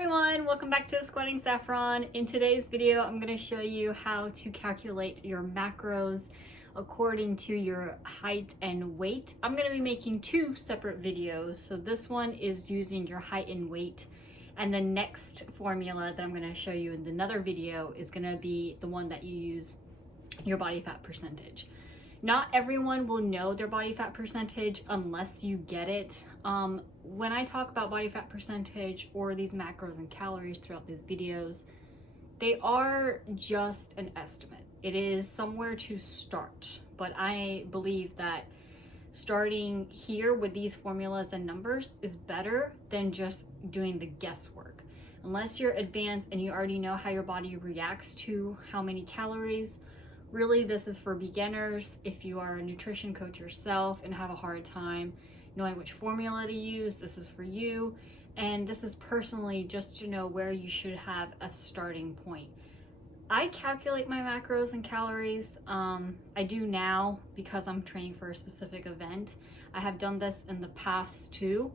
everyone, welcome back to Squatting Saffron. In today's video, I'm going to show you how to calculate your macros according to your height and weight. I'm going to be making two separate videos. So this one is using your height and weight, and the next formula that I'm going to show you in another video is going to be the one that you use your body fat percentage. Not everyone will know their body fat percentage unless you get it. When I talk about body fat percentage or these macros and calories throughout these videos, they are just an estimate. It is somewhere to start, but I believe that starting here with these formulas and numbers is better than just doing the guesswork. Unless you're advanced and you already know how your body reacts to how many calories. Really, this is for beginners. If you are a nutrition coach yourself and have a hard time knowing which formula to use, this is for you. And this is personally just to know where you should have a starting point. I calculate my macros and calories. I do now because I'm training for a specific event. I have done this in the past too.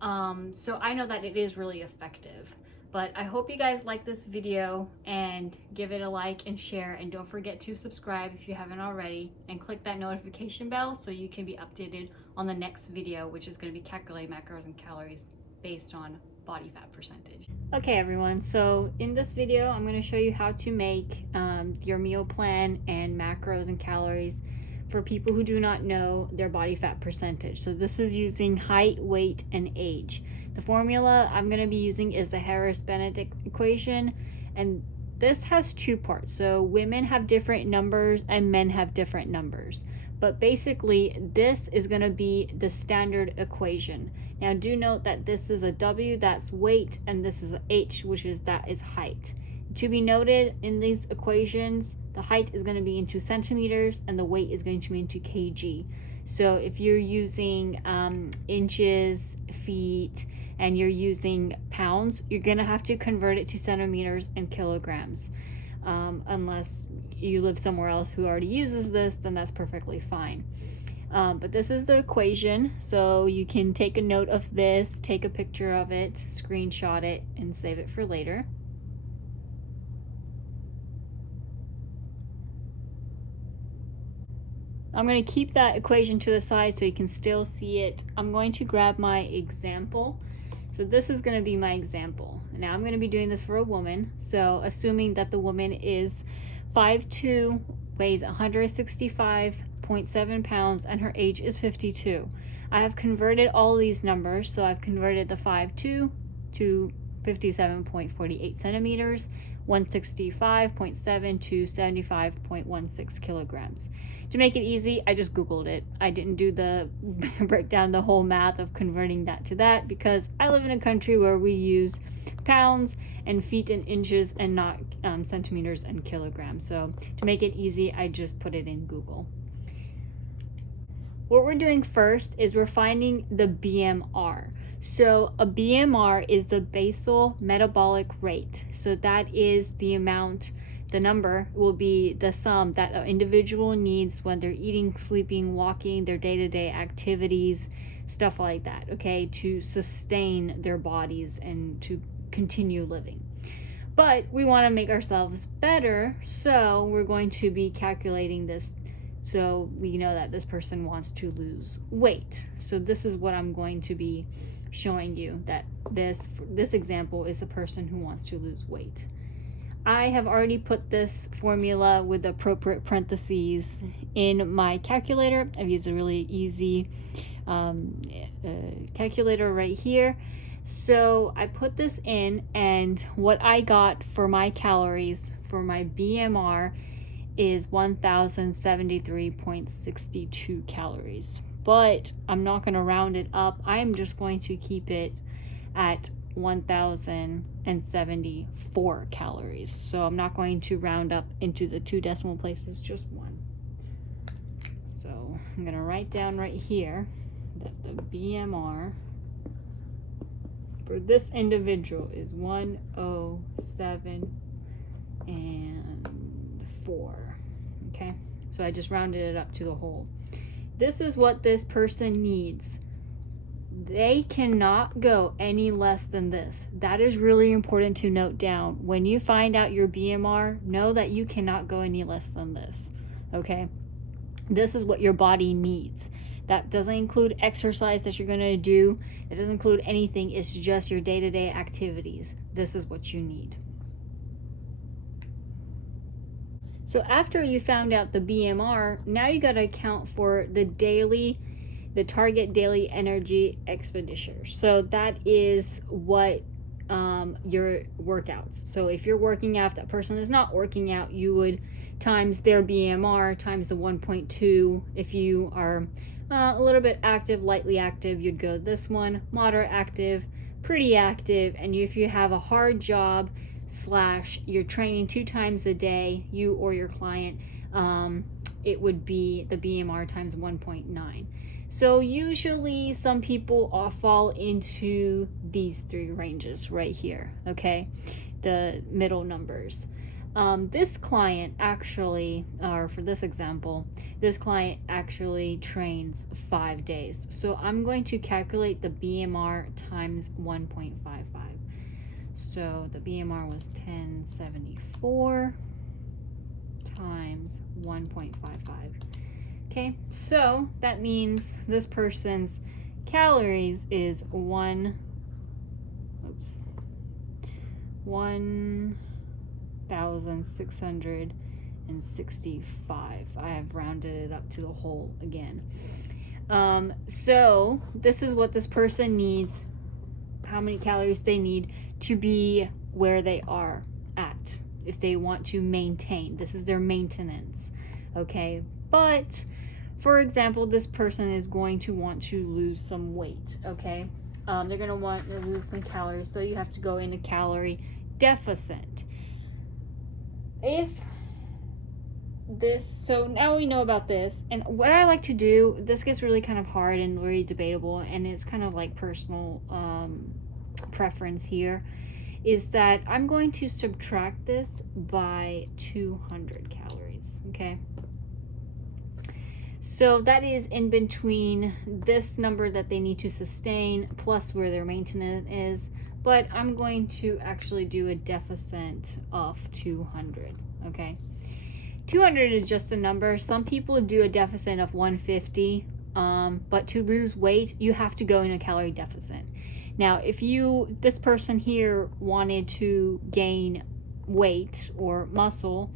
So I know that it is really effective. But I hope you guys like this video and give it a like and share, and don't forget to subscribe if you haven't already, and click that notification bell so you can be updated on the next video, which is going to be calculating macros and calories based on body fat percentage. Okay everyone, so in this video I'm going to show you how to make your meal plan and macros and calories for people who do not know their body fat percentage. So this is using height, weight, and age. The formula I'm going to be using is the Harris-Benedict equation, and this has two parts. So women have different numbers and men have different numbers. But basically, this is going to be the standard equation. Now do note that this is a W, that's weight, and this is a H, which is height. To be noted, in these equations, the height is going to be into centimeters and the weight is going to be into kg. So if you're using inches, feet, and you're using pounds, you're going to have to convert it to centimeters and kilograms. Unless you live somewhere else who already uses this, then that's perfectly fine. But this is the equation, so you can take a note of this, take a picture of it, screenshot it, and save it for later. I'm going to keep that equation to the side so you can still see it. I'm going to grab my example. So this is going to be my example. Now I'm going to be doing this for a woman. So assuming that the woman is 5'2", weighs 165.7 pounds, and her age is 52. I have converted all these numbers. So I've converted the 5'2" to 57.48 centimeters, 165.7 to 75.16 kilograms. To make it easy, I just Googled it. I didn't do the break down the whole math of converting that to that because I live in a country where we use pounds and feet and inches and not centimeters and kilograms. So to make it easy, I just put it in Google. What we're doing first is we're finding the BMR. So a BMR is the basal metabolic rate. So that is the amount, the number will be the sum that an individual needs when they're eating, sleeping, walking, their day-to-day activities, stuff like that, okay, to sustain their bodies and to continue living. But we want to make ourselves better, so we're going to be calculating this. So we know that this person wants to lose weight. So this is what I'm going to be showing you, that this example is a person who wants to lose weight. I have already put this formula with the appropriate parentheses in my calculator. I've used a really easy calculator right here. So I put this in, and what I got for my calories for my BMR is 1073.62 calories. But I'm not going to round it up. I'm just going to keep it at 1074 calories. So I'm not going to round up into the two decimal places, just one. So I'm going to write down right here that the BMR for this individual is 107 and 4. Okay, so I just rounded it up to the whole. This is what this person needs. they cannot go any less than this. That is really important to note down. When you find out your BMR, know that you cannot go any less than this, okay? This is what your body needs. That doesn't include exercise that you're going to do. It doesn't include anything. It's just your day-to-day activities. This is what you need. So after you found out the BMR, now you got to account for the target daily energy expenditure. So that is what your workouts. So if you're working out, if that person is not working out, you would times their BMR times the 1.2. If you are a little bit active, lightly active, you'd go this one, moderate active, pretty active, and if you have a hard job / you're training 2 times a day, you or your client, it would be the BMR times 1.9. So usually some people all fall into these 3 ranges right here, okay? The middle numbers. This client actually, or for this example, this client actually trains 5 days. So I'm going to calculate the BMR times 1.55. So the BMR was 1074 times 1.55. Okay, so that means this person's calories is 1,665. I have rounded it up to the whole again. So this is what this person needs, how many calories they need to be where they are at, if they want to maintain. This is their maintenance, okay? But for example, this person is going to want to lose some weight, okay? They're going to want to lose some calories, so you have to go into calorie deficit. So now we know about this, and what I like to do, this gets really kind of hard and very debatable, and it's kind of like personal preference here, is that I'm going to subtract this by 200 calories, okay? So that is in between this number that they need to sustain plus where their maintenance is, but I'm going to actually do a deficit of 200, okay? 200 is just a number. Some people do a deficit of 150, but to lose weight, you have to go in a calorie deficit. Now, if this person here wanted to gain weight or muscle,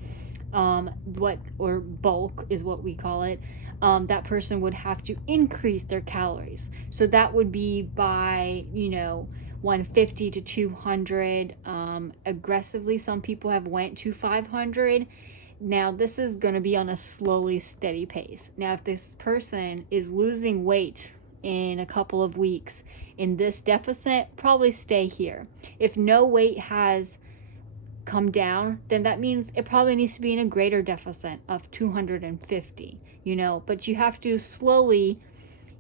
or bulk is what we call it, that person would have to increase their calories. So that would be by, 150 to 200. Aggressively, some people have went to 500. Now, this is going to be on a slowly, steady pace. Now, if this person is losing weight in a couple of weeks in this deficit, probably stay here. If no weight has come down, then that means it probably needs to be in a greater deficit of 250, but you have to slowly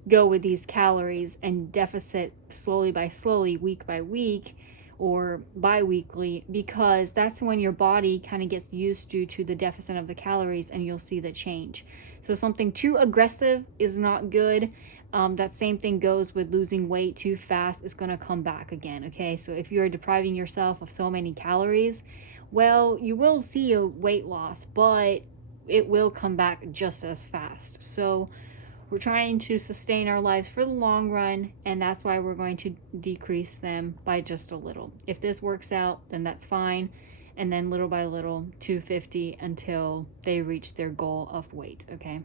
go with these calories and deficit slowly by slowly, week by week or bi-weekly, because that's when your body kind of gets used to the deficit of the calories, and you'll see the change. So something too aggressive is not good. That same thing goes with losing weight too fast. It's going to come back again, okay? So if you're depriving yourself of so many calories, well, you will see a weight loss, but it will come back just as fast. So we're trying to sustain our lives for the long run, and that's why we're going to decrease them by just a little. If this works out, then that's fine. And then little by little, 250 until they reach their goal of weight, okay?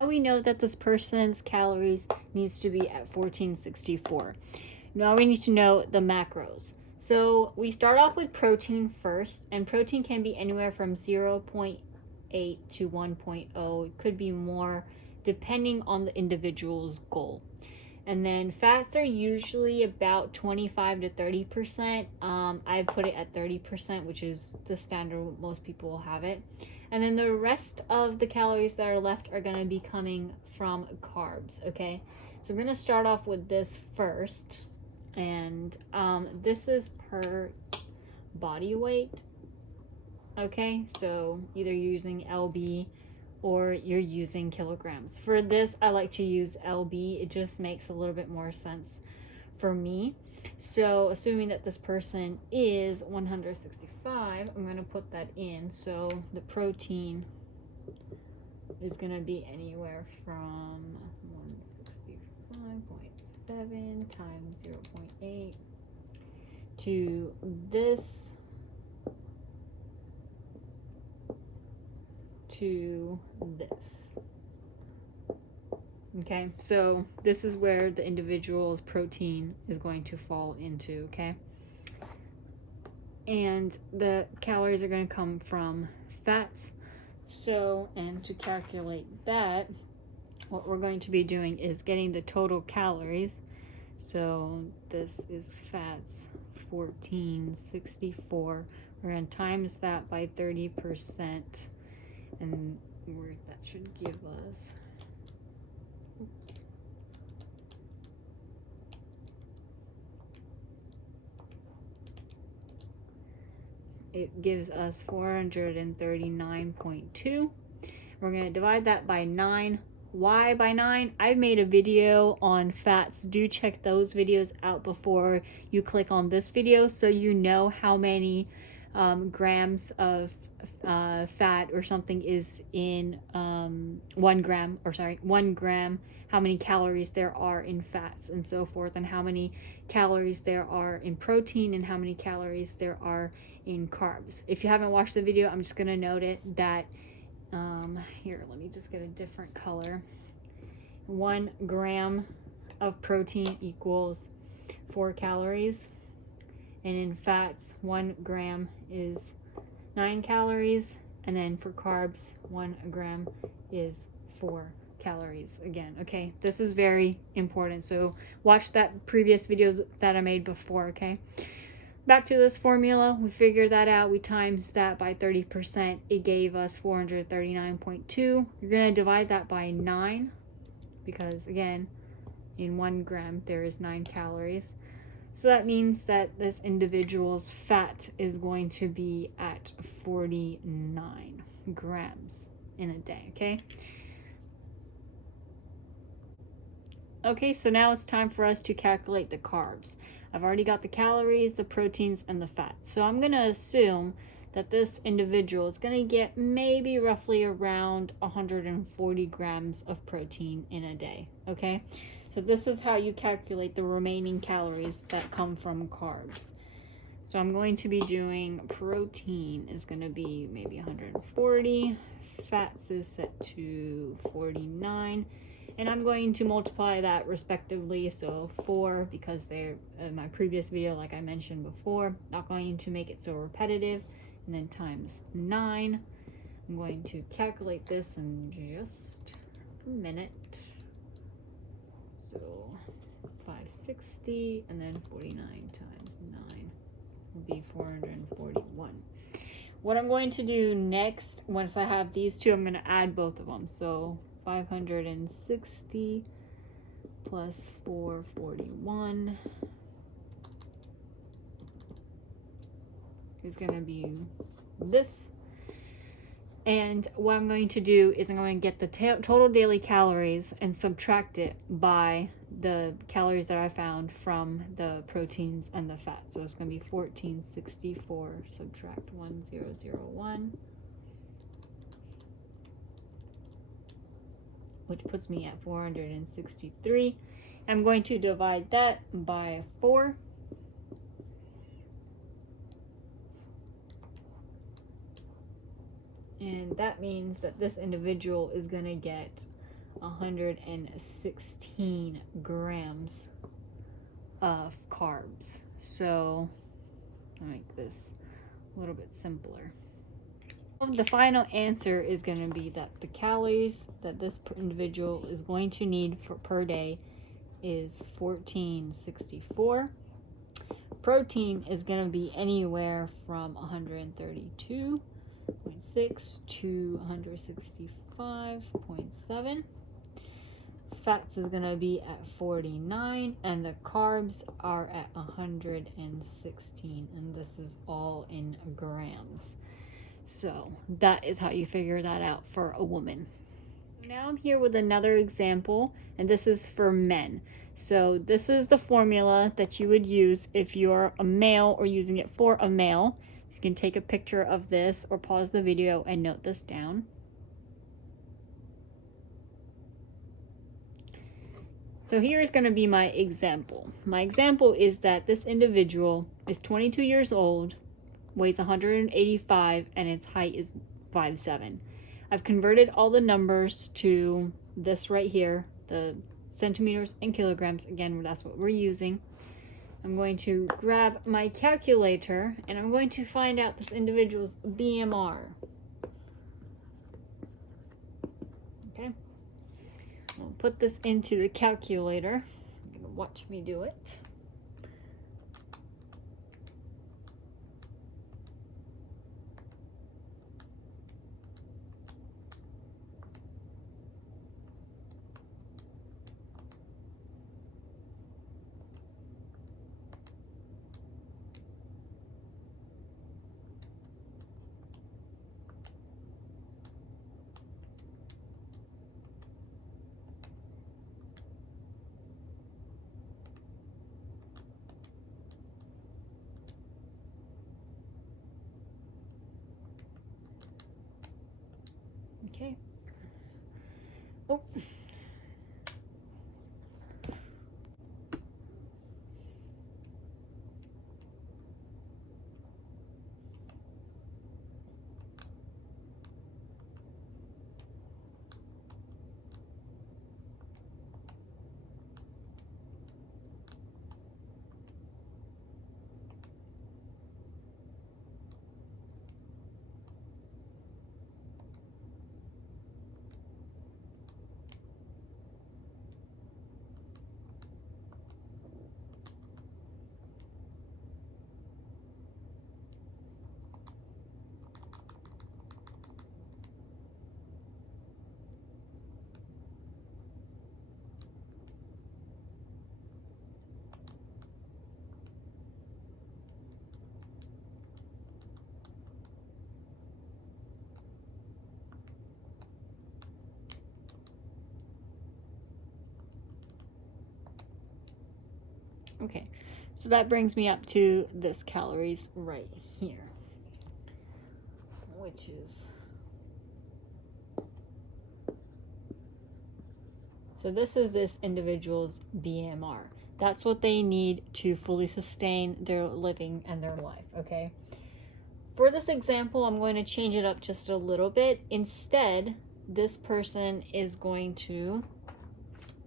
We know that this person's calories needs to be at 1464. Now we need to know the macros. So we start off with protein first, and protein can be anywhere from 0.8 to 1.0. It could be more depending on the individual's goal. And then fats are usually about 25 to 30%. I put it at 30%, which is the standard, most people will have it. And then the rest of the calories that are left are going to be coming from carbs, okay? So we're going to start off with this first. And this is per body weight, okay? So either using LB or you're using kilograms. For this, I like to use LB. It just makes a little bit more sense for me. So assuming that this person is 165, I'm going to put that in. So the protein is going to be anywhere from 165.7 times 0.8 to this to this. Okay, so this is where the individual's protein is going to fall into, okay? And the calories are going to come from fats. So, and to calculate that, what we're going to be doing is getting the total calories. So this is fats, 1464. We're going to times that by 30%, and that should give us, it gives us 439.2. We're going to divide that by 9. Why by 9? I've made a video on fats. Do check those videos out before you click on this video, so you know how many grams of fat or something is in 1 gram, how many calories there are in fats and so forth, and how many calories there are in protein and how many calories there are in carbs. If you haven't watched the video, I'm just going to note it that here, let me just get a different color. 1 gram of protein equals 4 calories, and in fats 1 gram is 9 calories, and then for carbs 1 gram is 4 calories again. Okay, this is very important, so watch that previous video that I made before. Okay, back to this formula. We figured that out. We times that by 30%. It gave us 439.2. You're going to divide that by 9 because, again, in 1 gram there is 9 calories. So that means that this individual's fat is going to be at 49 grams in a day, okay? Okay, so now it's time for us to calculate the carbs. I've already got the calories, the proteins, and the fat. So I'm going to assume that this individual is going to get maybe roughly around 140 grams of protein in a day, okay? So this is how you calculate the remaining calories that come from carbs. So I'm going to be doing protein is going to be maybe 140, fats is set to 49, and I'm going to multiply that respectively, so 4, because they're in my previous video, like I mentioned before, not going to make it so repetitive, and then times 9. I'm going to calculate this in just a minute. So 560, and then 49 times 9 will be 441. What I'm going to do next, once I have these two, I'm going to add both of them. So 560 plus 441 is going to be this. And what I'm going to do is I'm going to get the total daily calories and subtract it by the calories that I found from the proteins and the fat. So it's going to be 1464 subtract 1001. Which puts me at 463. I'm going to divide that by 4. And that means that this individual is going to get 116 grams of carbs. So I'll make this a little bit simpler. The final answer is going to be that the calories that this individual is going to need per day is 1464. Protein is going to be anywhere from 132.6 to 165.7. Fats is going to be at 49, and the carbs are at 116, and this is all in grams. So that is how you figure that out for a woman. Now I'm here with another example, and this is for men. So this is the formula that you would use if you're a male or using it for a male. So you can take a picture of this or pause the video and note this down. So here is going to be my example. My example is that this individual is 22 years old, weighs 185, and its height is 5'7". I've converted all the numbers to this right here, the centimeters and kilograms. Again, that's what we're using. I'm going to grab my calculator and I'm going to find out this individual's BMR. Okay. I'll put this into the calculator. You're gonna watch me do it. Okay. Oh. Okay, so that brings me up to this calories right here, which is, so this is this individual's BMR. That's what they need to fully sustain their living and their life, okay? For this example, I'm going to change it up just a little bit. Instead, this person is going to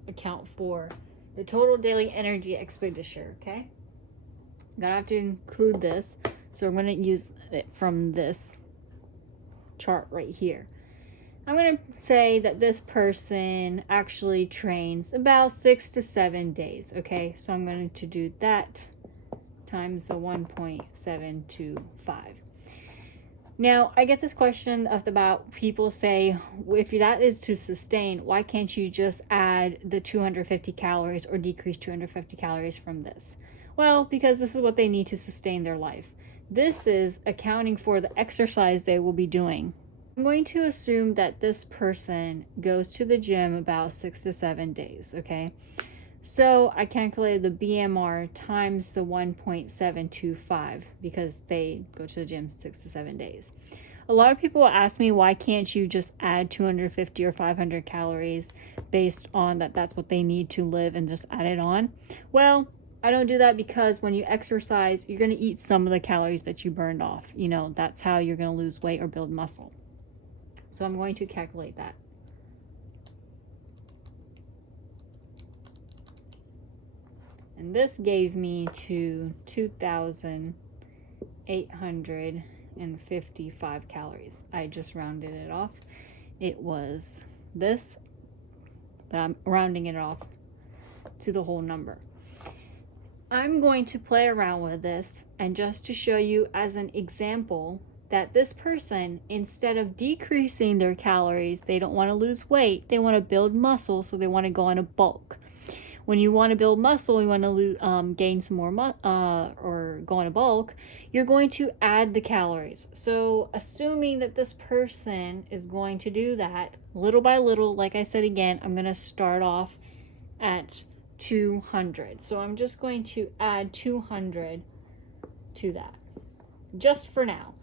account for the total daily energy expenditure, okay? I'm gonna have to include this, so I'm gonna use it from this chart right here. I'm gonna say that this person actually trains about 6 to 7 days, okay? So I'm going to do that times the 1.725. Now, I get this question about people say, if that is to sustain, why can't you just add the 250 calories or decrease 250 calories from this? Well, because this is what they need to sustain their life. This is accounting for the exercise they will be doing. I'm going to assume that this person goes to the gym about 6 to 7 days, okay? So I calculated the BMR times the 1.725 because they go to the gym 6 to 7 days. A lot of people will ask me, why can't you just add 250 or 500 calories based on that's what they need to live and just add it on? Well, I don't do that because when you exercise, you're going to eat some of the calories that you burned off. You know, that's how you're going to lose weight or build muscle. So I'm going to calculate that. And this gave me to 2,855 calories. I just rounded it off. It was this, but I'm rounding it off to the whole number. I'm going to play around with this, and just to show you as an example that this person, instead of decreasing their calories, they don't want to lose weight, they want to build muscle, so they want to go on a bulk. When you want to build muscle, you want to gain some more or go on a bulk, you're going to add the calories. So assuming that this person is going to do that little by little, like I said again, I'm going to start off at 200. So I'm just going to add 200 to that, just for now.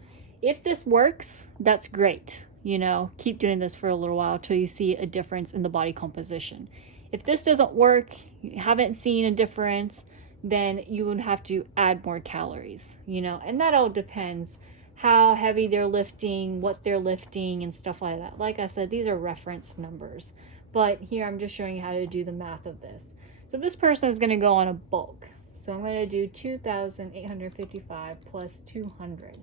If this works, that's great. You know, keep doing this for a little while till you see a difference in the body composition. If this doesn't work, you haven't seen a difference, then you would have to add more calories, you know, and that all depends how heavy they're lifting, what they're lifting, and stuff like that. Like I said, these are reference numbers, but here I'm just showing you how to do the math of this. So this person is going to go on a bulk. So I'm going to do 2,855 plus 200.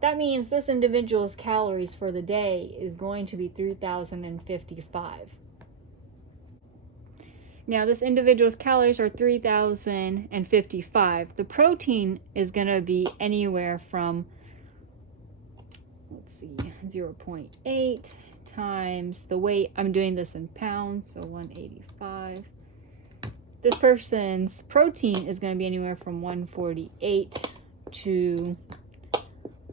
That means this individual's calories for the day is going to be 3,055. Now this individual's calories are 3,055. The protein is going to be anywhere from, let's see, 0.8 times the weight. I'm doing this in pounds, so 185. This person's protein is going to be anywhere from 148 to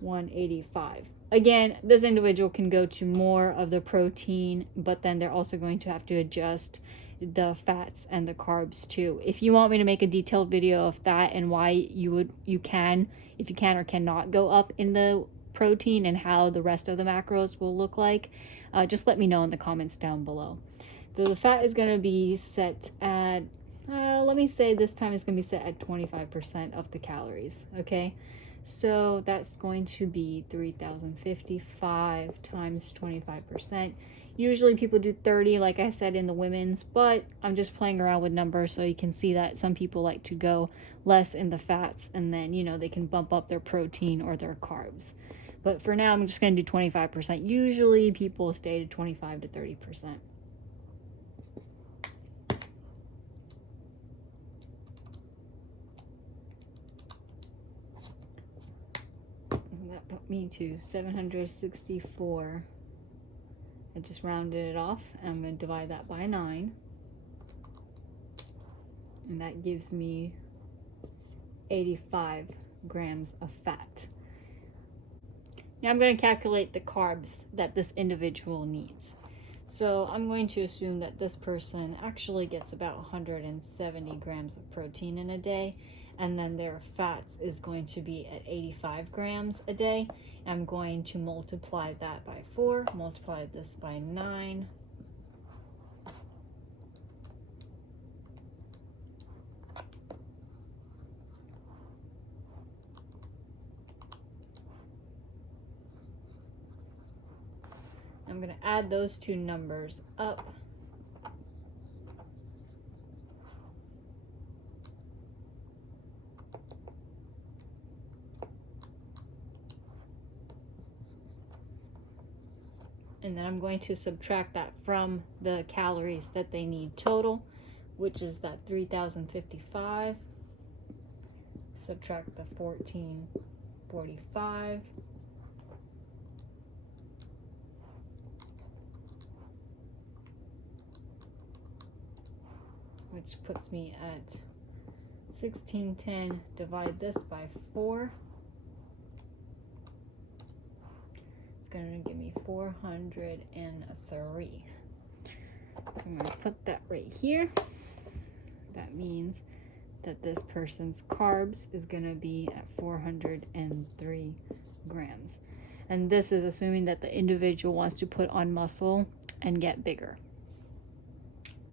185. Again, this individual can go to more of the protein, but then they're also going to have to adjust the fats and the carbs too. If you want me to make a detailed video of that and why you can or cannot go up in the protein and how the rest of the macros will look like, just let me know in the comments down below. So the fat is going to be set at, let me say this time it's going to be set at 25% of the calories, okay? So that's going to be 3,055 times 25%. Usually people do 30, like I said, in the women's, but I'm just playing around with numbers so you can see that some people like to go less in the fats, and then, you know, they can bump up their protein or their carbs. But for now, I'm just going to do 25%. Usually people stay to 25 to 30%. That put me to 764. I just rounded it off, and I'm going to divide that by 9. And that gives me 85 grams of fat. Now I'm going to calculate the carbs that this individual needs. So I'm going to assume that this person actually gets about 170 grams of protein in a day, and then their fats is going to be at 85 grams a day. I'm going to multiply that by 4, multiply this by 9. I'm going to add those two numbers up. And then I'm going to subtract that from the calories that they need total, which is that 3,055. Subtract the 1,445. Which puts me at 1610. Divide this by 4. Going to give me 403. So I'm going to put that right here. That means that this person's carbs is going to be at 403 grams. And this is assuming that the individual wants to put on muscle and get bigger.